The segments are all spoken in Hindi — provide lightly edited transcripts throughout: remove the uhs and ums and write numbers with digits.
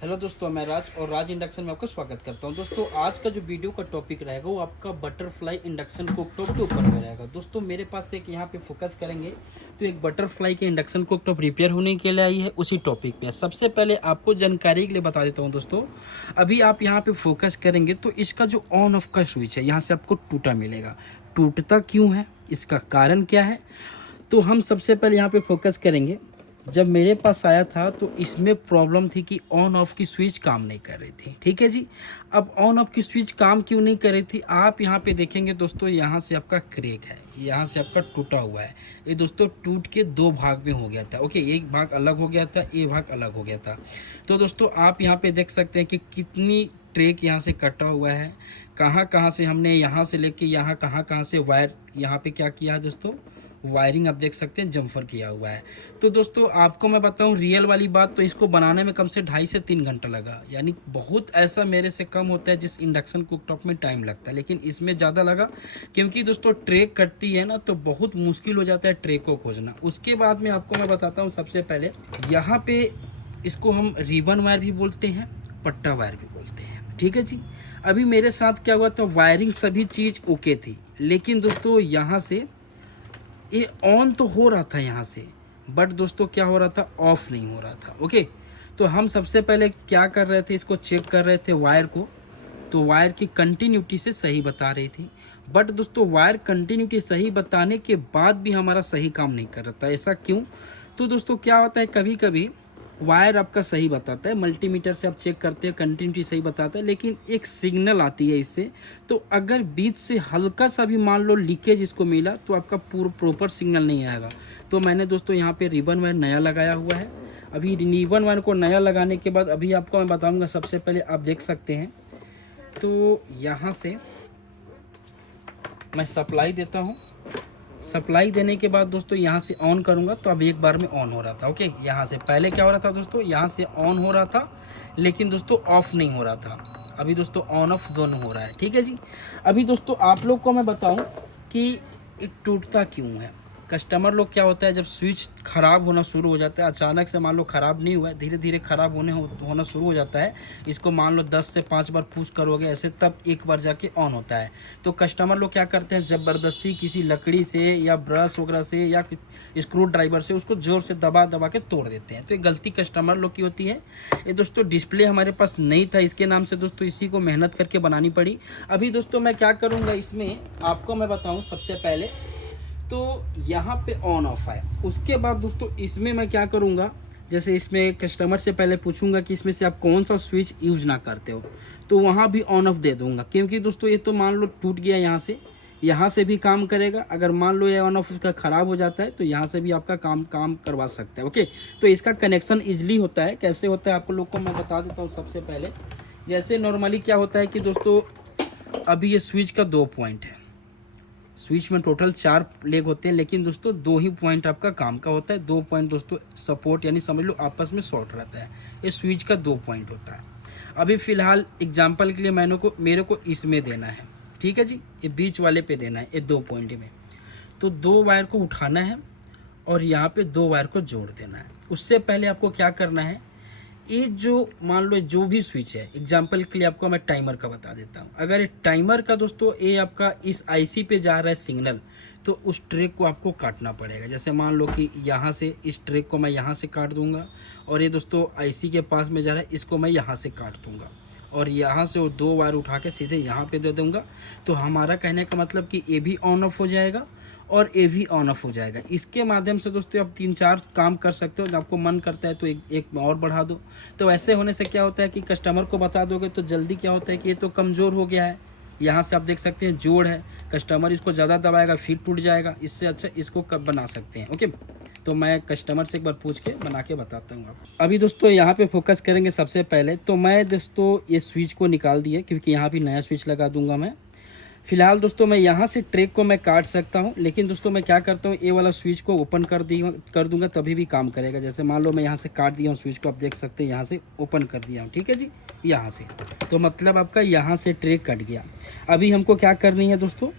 हेलो दोस्तों, मैं राज और राज इंडक्शन में आपका स्वागत करता हूं। दोस्तों, आज का जो वीडियो का टॉपिक रहेगा वो आपका बटरफ्लाई इंडक्शन कुकटॉप के ऊपर में रहेगा। दोस्तों, मेरे पास एक यहाँ पे फोकस करेंगे तो एक बटरफ्लाई के इंडक्शन कुकटॉप रिपेयर होने के लिए आई है, उसी टॉपिक पे। सबसे पहले आपको जानकारी के लिए बता देता हूँ दोस्तों, अभी आप यहाँ पे फोकस करेंगे तो इसका जो ऑन ऑफ का स्विच है यहाँ से आपको टूटा मिलेगा। टूटता क्यों है, इसका कारण क्या है, तो हम सबसे पहले यहाँ पे फोकस करेंगे। जब मेरे पास आया था तो इसमें प्रॉब्लम थी कि ऑन ऑफ की स्विच काम नहीं कर रही थी। ठीक है जी। अब ऑन ऑफ की स्विच काम क्यों नहीं कर रही थी, आप यहाँ पे देखेंगे दोस्तों, यहाँ से आपका क्रैक है, यहाँ से आपका टूटा हुआ है। ये दोस्तों टूट के दो भाग में हो गया था। ओके, एक भाग अलग हो गया था, एक भाग अलग हो गया था। तो दोस्तों आप यहाँ पे देख सकते हैं कि कितनी ट्रैक यहाँ से कटा हुआ है, कहाँ कहाँ से हमने यहाँ से लेके यहाँ कहाँ कहाँ से वायर यहाँ पे क्या किया है दोस्तों, वायरिंग आप देख सकते हैं जम्फर किया हुआ है। तो दोस्तों आपको मैं बताऊं रियल वाली बात, तो इसको बनाने में कम से 2.5 से 3 घंटा लगा। यानी बहुत ऐसा मेरे से कम होता है जिस इंडक्शन कुकटॉप में टाइम लगता है, लेकिन इसमें ज़्यादा लगा क्योंकि दोस्तों ट्रेक कटती है ना, तो बहुत मुश्किल हो जाता है ट्रेक को खोजना। उसके बाद में आपको मैं बताता हूँ, सबसे पहले यहाँ पे इसको हम रिबन वायर भी बोलते हैं, पट्टा वायर भी बोलते हैं। ठीक है जी। अभी मेरे साथ क्या हुआ था, वायरिंग सभी चीज़ ओके थी, लेकिन दोस्तों यहाँ से ये ऑन तो हो रहा था यहाँ से, बट दोस्तों क्या हो रहा था, ऑफ नहीं हो रहा था। ओके, तो हम सबसे पहले क्या कर रहे थे, इसको चेक कर रहे थे वायर को, तो वायर की कंटिन्यूटी से सही बता रही थी। बट दोस्तों वायर कंटिन्यूटी सही बताने के बाद भी हमारा सही काम नहीं कर रहा था। ऐसा क्यों, तो दोस्तों क्या होता है, कभी कभी वायर आपका सही बताता है, मल्टीमीटर से आप चेक करते हैं कंटिन्यूटी सही बताता है, लेकिन एक सिग्नल आती है इससे। तो अगर बीच से हल्का सा भी मान लो लीकेज इसको मिला तो आपका पूरा प्रॉपर सिग्नल नहीं आएगा। तो मैंने दोस्तों यहाँ पे रिबन वायर नया लगाया हुआ है। अभी रिबन वायर को नया लगाने के बाद अभी आपको मैं बताऊँगा, सबसे पहले आप देख सकते हैं तो यहाँ से मैं सप्लाई देता हूँ। सप्लाई देने के बाद दोस्तों यहाँ से ऑन करूँगा तो अब एक बार में ऑन हो रहा था। ओके, यहाँ से पहले क्या हो रहा था दोस्तों, यहाँ से ऑन हो रहा था लेकिन दोस्तों ऑफ नहीं हो रहा था। अभी दोस्तों ऑन ऑफ दोनों हो रहा है। ठीक है जी। अभी दोस्तों आप लोग को मैं बताऊँ कि ये टूटता क्यों है। कस्टमर लोग क्या होता है, जब स्विच ख़राब होना शुरू हो जाता है, अचानक से मान लो ख़राब नहीं हुआ है, धीरे धीरे ख़राब होना शुरू हो जाता है। इसको मान लो 10 से 5 बार पुश करोगे ऐसे, तब एक बार जाके ऑन होता है। तो कस्टमर लोग क्या करते हैं, ज़बरदस्ती किसी लकड़ी से या ब्रश वगैरह से या स्क्रू ड्राइवर से उसको ज़ोर से दबा दबा के तोड़ देते हैं। तो ये गलती कस्टमर लोग की होती है। ये दोस्तों डिस्प्ले हमारे पास नहीं था, इसके नाम से दोस्तों इसी को मेहनत करके बनानी पड़ी। अभी दोस्तों मैं क्या करूँगा, इसमें आपको मैं बताऊँ सबसे पहले तो यहाँ पे ऑन ऑफ है। उसके बाद दोस्तों इसमें मैं क्या करूँगा, जैसे इसमें कस्टमर से पहले पूछूंगा कि इसमें से आप कौन सा स्विच यूज ना करते हो, तो वहाँ भी ऑन ऑफ दे दूंगा। क्योंकि दोस्तों ये तो मान लो टूट गया, यहाँ से भी काम करेगा। अगर मान लो ये ऑन ऑफ उसका ख़राब हो जाता है तो यहाँ से भी आपका काम करवा सकता है। ओके, तो इसका कनेक्शन ईजिली होता है। कैसे होता है आपको लोग को मैं बता देता हूँ। सबसे पहले जैसे नॉर्मली क्या होता है कि दोस्तों अभी ये स्विच का 2 पॉइंट है। स्विच में टोटल 4 लेग होते हैं, लेकिन दोस्तों 2 ही पॉइंट आपका काम का होता है। 2 पॉइंट दोस्तों सपोर्ट यानी समझ लो आपस में शॉर्ट रहता है। ये स्विच का 2 पॉइंट होता है। अभी फ़िलहाल एग्जांपल के लिए मेरे को इसमें देना है। ठीक है जी, ये बीच वाले पे देना है, ये 2 पॉइंट में। तो 2 वायर को उठाना है और यहाँ पे 2 वायर को जोड़ देना है। उससे पहले आपको क्या करना है, ये जो मान लो जो भी स्विच है, एग्जांपल के लिए आपको मैं टाइमर का बता देता हूँ। अगर ये टाइमर का दोस्तों ये आपका इस आईसी पे जा रहा है सिग्नल, तो उस ट्रैक को आपको काटना पड़ेगा। जैसे मान लो कि यहाँ से इस ट्रैक को मैं यहाँ से काट दूंगा और ये दोस्तों आईसी के पास में जा रहा है, इसको मैं यहाँ से काट दूंगा और यहाँ से वो 2 वायर उठा के सीधे यहाँ पे दे दूंगा। तो हमारा कहने का मतलब कि ये भी ऑन ऑफ हो जाएगा और ये भी ऑन ऑफ हो जाएगा। इसके माध्यम से दोस्तों आप 3-4 काम कर सकते हो। आपको मन करता है तो एक और बढ़ा दो। तो ऐसे होने से क्या होता है कि कस्टमर को बता दोगे तो जल्दी क्या होता है कि ये तो कमज़ोर हो गया है, यहाँ से आप देख सकते हैं जोड़ है, कस्टमर इसको ज़्यादा दबाएगा फिर टूट जाएगा। इससे अच्छा इसको कब बना सकते हैं। ओके, तो मैं कस्टमर से एक बार पूछ के बना के बताता हूँ आपको। अभी दोस्तों यहाँ पे फोकस करेंगे। सबसे पहले तो मैं दोस्तों ये स्विच को निकाल दिया, क्योंकि यहाँ भी नया स्विच लगा दूंगा मैं। फिलहाल दोस्तों मैं यहाँ से ट्रैक को मैं काट सकता हूँ, लेकिन दोस्तों मैं क्या करता हूँ, ये वाला स्विच को ओपन कर दूंगा तभी भी काम करेगा। जैसे मान लो मैं यहाँ से काट दिया हूँ स्विच को, आप देख सकते हैं यहाँ से ओपन कर दिया हूँ। ठीक है जी, यहाँ से तो मतलब आपका यहाँ से ट्रैक कट गया। अभी हमको क्या करनी है दोस्तों,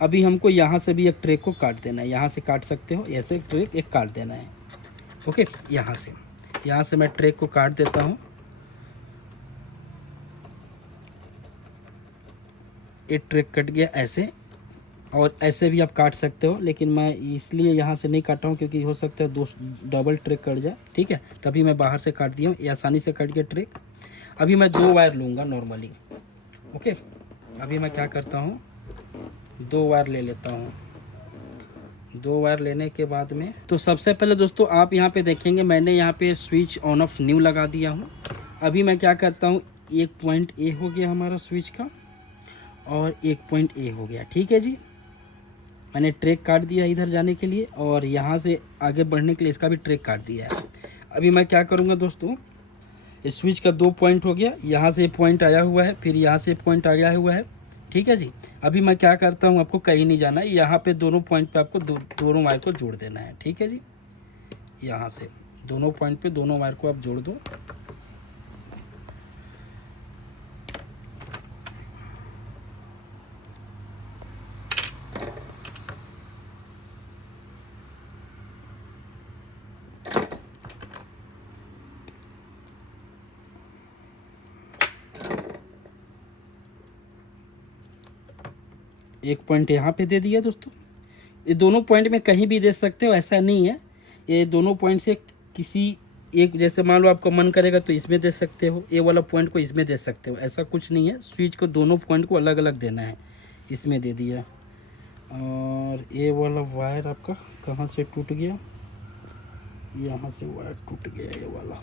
अभी हमको यहाँ से भी एक ट्रैक को काट देना है। यहाँ से काट सकते हो, ऐसे ट्रैक एक काट देना है। ओके, यहाँ से मैं ट्रैक को काट देता हूँ ये ट्रैक कट गया ऐसे, और ऐसे भी आप काट सकते हो, लेकिन मैं इसलिए यहाँ से नहीं काटा हूँ क्योंकि हो सकता है दो डबल ट्रैक कट जाए, ठीक है, तभी मैं बाहर से काट दिया हूँ। ये आसानी से कट गया ट्रैक। अभी मैं 2 वायर लूँगा नॉर्मली। ओके, अभी मैं क्या करता हूँ, 2 वायर ले लेता हूँ। 2 वायर लेने के बाद में तो सबसे पहले दोस्तों आप यहाँ पे देखेंगे मैंने यहाँ पे स्विच ऑन ऑफ न्यू लगा दिया हूँ। अभी मैं क्या करता हूँ, 1 पॉइंट ए हो गया हमारा स्विच का, और 1 पॉइंट ए हो गया, ठीक है जी। मैंने ट्रैक काट दिया इधर जाने के लिए, और यहाँ से आगे बढ़ने के लिए इसका भी ट्रैक काट दिया है। अभी मैं क्या करूँगा दोस्तों, इस स्विच का 2 पॉइंट हो गया, यहाँ से पॉइंट आया हुआ है, फिर यहाँ से पॉइंट आ गया हुआ है, ठीक है जी। अभी मैं क्या करता हूँ, आपको कहीं नहीं जाना है, यहाँ पे दोनों पॉइंट पे आपको दोनों वायर को जोड़ देना है, ठीक है जी। यहाँ से दोनों पॉइंट पे दोनों वायर को आप जोड़ दो। एक पॉइंट यहाँ पे दे दिया दोस्तों। ये दोनों पॉइंट में कहीं भी दे सकते हो, ऐसा नहीं है। ये दोनों पॉइंट से किसी एक, जैसे मान लो आपका मन करेगा तो इसमें दे सकते हो, ये वाला पॉइंट को इसमें दे सकते हो, ऐसा कुछ नहीं है। स्विच को दोनों पॉइंट को अलग अलग देना है, इसमें दे दिया। और ये वाला वायर आपका कहाँ से टूट गया, यहाँ से वायर टूट गया ये वाला।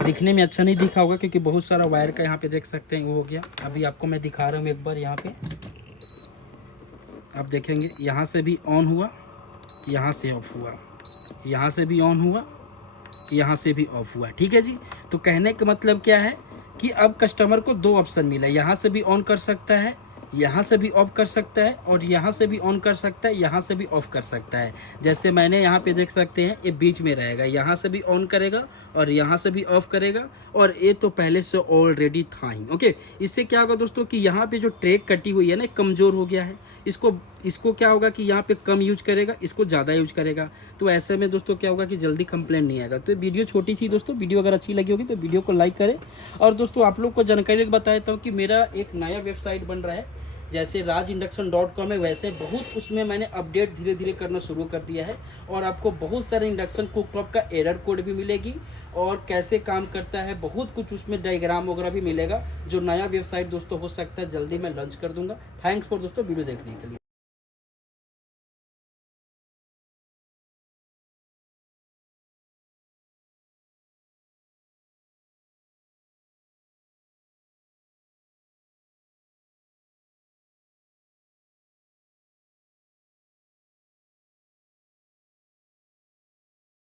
दिखने में अच्छा नहीं दिखा होगा क्योंकि बहुत सारा वायर का यहाँ पे देख सकते हैं वो हो गया। अभी आपको मैं दिखा रहा हूँ एक बार, यहाँ पे आप देखेंगे यहाँ से भी ऑन हुआ, यहाँ से ऑफ हुआ, यहाँ से भी ऑन हुआ, यहाँ से भी ऑफ हुआ, ठीक है जी। तो कहने का मतलब क्या है कि अब कस्टमर को 2 ऑप्शन मिला, यहाँ से भी ऑन कर सकता है, यहाँ से भी ऑफ कर सकता है, और यहाँ से भी ऑन कर सकता है, यहाँ से भी ऑफ कर सकता है। जैसे मैंने यहाँ पे देख सकते हैं ये बीच में रहेगा, यहाँ से भी ऑन करेगा और यहाँ से भी ऑफ करेगा, और ये तो पहले से ऑलरेडी था ही। ओके, इससे क्या होगा दोस्तों कि यहाँ पे जो ट्रैक कटी हुई है ना, कमज़ोर हो गया है। इसको क्या होगा कि यहाँ पे कम यूज करेगा, इसको ज़्यादा यूज करेगा। तो ऐसे में दोस्तों क्या होगा कि जल्दी कंप्लेंट नहीं आएगा। तो वीडियो छोटी सी दोस्तों, वीडियो अगर अच्छी लगी होगी तो वीडियो को लाइक करें। और दोस्तों आप लोग को जानकारी बता देता हूँ कि मेरा एक नया वेबसाइट बन रहा है, जैसे rajinduction.com है, वैसे बहुत उसमें मैंने अपडेट धीरे धीरे करना शुरू कर दिया है। और आपको बहुत सारे इंडक्शन कुकटॉप का एरर कोड भी मिलेगी, और कैसे काम करता है बहुत कुछ उसमें डायग्राम वगैरह भी मिलेगा। जो नया वेबसाइट दोस्तों हो सकता है जल्दी मैं लॉन्च कर दूंगा। थैंक्स फॉर दोस्तों वीडियो देखने के लिए।